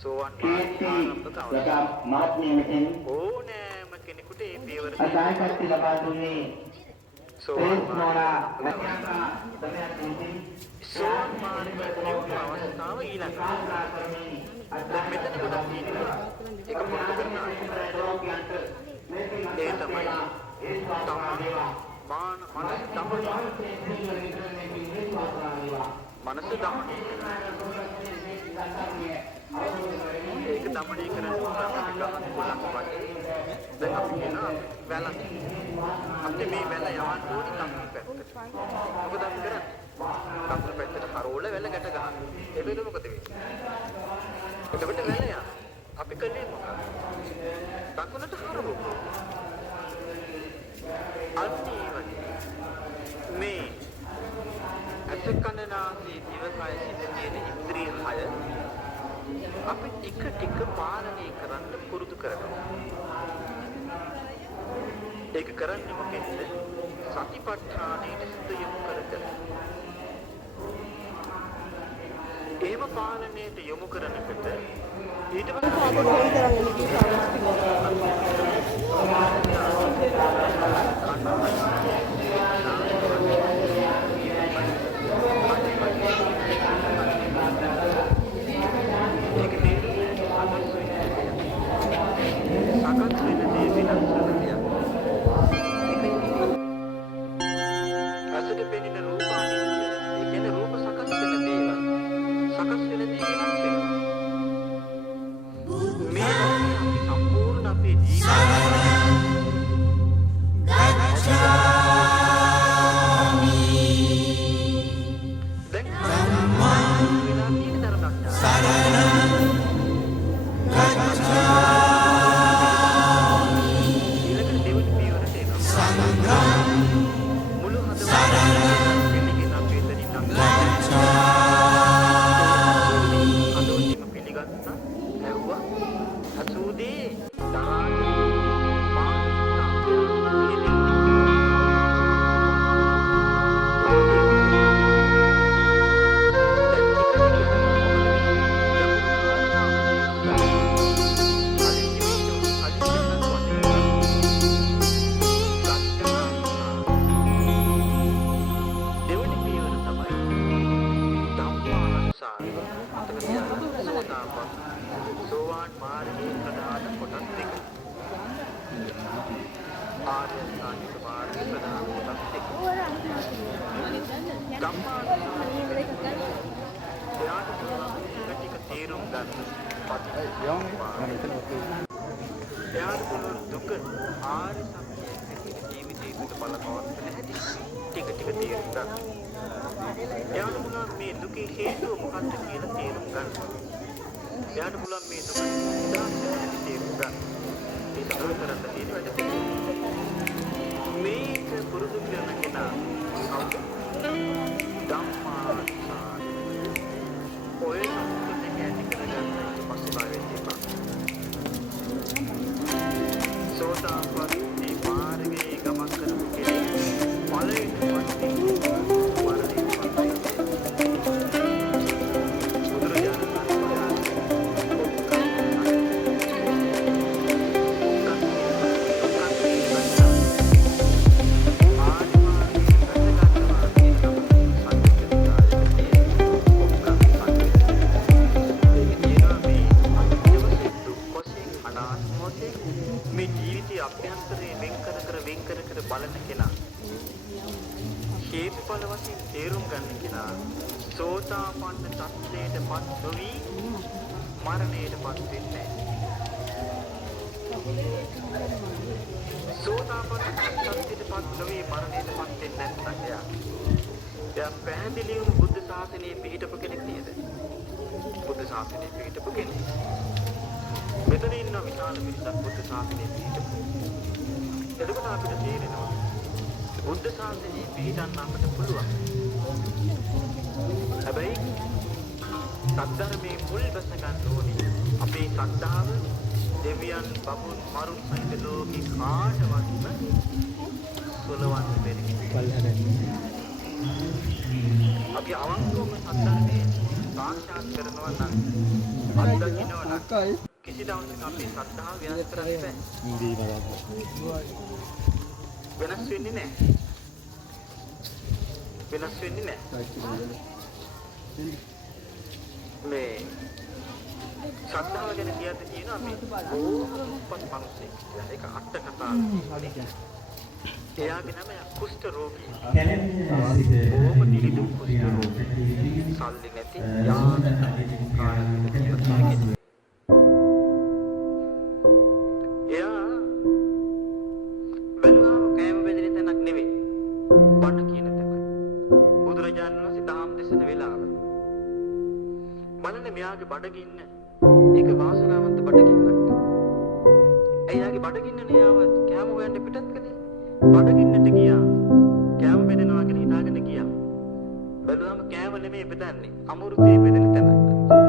සෝවන් ආරම්භක අවස්ථාව. ඕනෑම කෙනෙකුට මේ පියවර අසායකත්ව ලබා දුන්නේ සෝවන් මාර්ගයේ අවස්ථාව ඊළඟ. දැන් මෙතන ගොඩක් තියෙනවා. ඒක මොකද කරන්නේ? ඒ තමයි මාන මනස දමනය. මනස දමනය. ඒක දමනය කරන්න පුළුවන් වගේ. දැන් අපි කියනවා වැලක්. අපිට මේ වැල යවන්න ඕනේ දකුණු පැත්තට. මොකද අපි කරන්නේ? දකුණු පැත්තට හරවල වැල ගැට ගන්න. ඒ වෙලෙ මොකද වෙන්නේ? එතකොට වැල යනවා. අපි කන්නේ මොකක්ද? දකුණට හරවමු. අන්තිම මේ අසකනනාදී දිවකය සිට තියෙන ඉන්ද්‍රිය 6 අපි ටික ටික පාලනය කරන්න පුරුදු කරනවා. ඒක කරන්නේ මොකෙන්ද? සතිපට්ඨානයේ සිත යොමු කරගෙන. ඒව පාලනයට යොමු කරනකොට ඊට අපි අවංකවම සත්‍යන්නේ සාක්ෂාත් කරනවා නම් අත්දකින්නවා කිසි දවසක අපේ ශ්‍රද්ධාව වෙනස් කරන්න බෑ. වෙනස් වෙන්නේ නැහැ. වෙනස් වෙන්නේ නැහැ. මේ ශ්‍රද්ධාව ගැන කියන්න තියෙනවා මේ ඕපත් මිනිස්සෙක්. ඒක අට කතාවක්. එයාගේ නම කුෂ්ඨ රෝගී. ඕම නිදුක් කුෂ්ඨ රෝගී. සල්ලි නැති යාන කාර්යයක්. එයා බැලුවාම කෑම බෙදෙන තැනක් නෙවෙයි. බඩ කියන තැන. බුදුරජාණන් වහන්සේ දහම් දේශන වෙලාව. බලන්න මෙයාගේ බඩගින්න ඒක වාසනාවන්ත බඩගින්නක්. එයාගේ බඩගින්න නියාව කෑම හොයන්න පිටත් කළේ. බඩගින්නට ගියා. කෑම බෙදෙනවා කියලා හිතාගෙන ගියා. බැලුවාම කෑම නෙමෙයි බෙදන්නේ. අමෘතේ බෙදෙන තැනක්.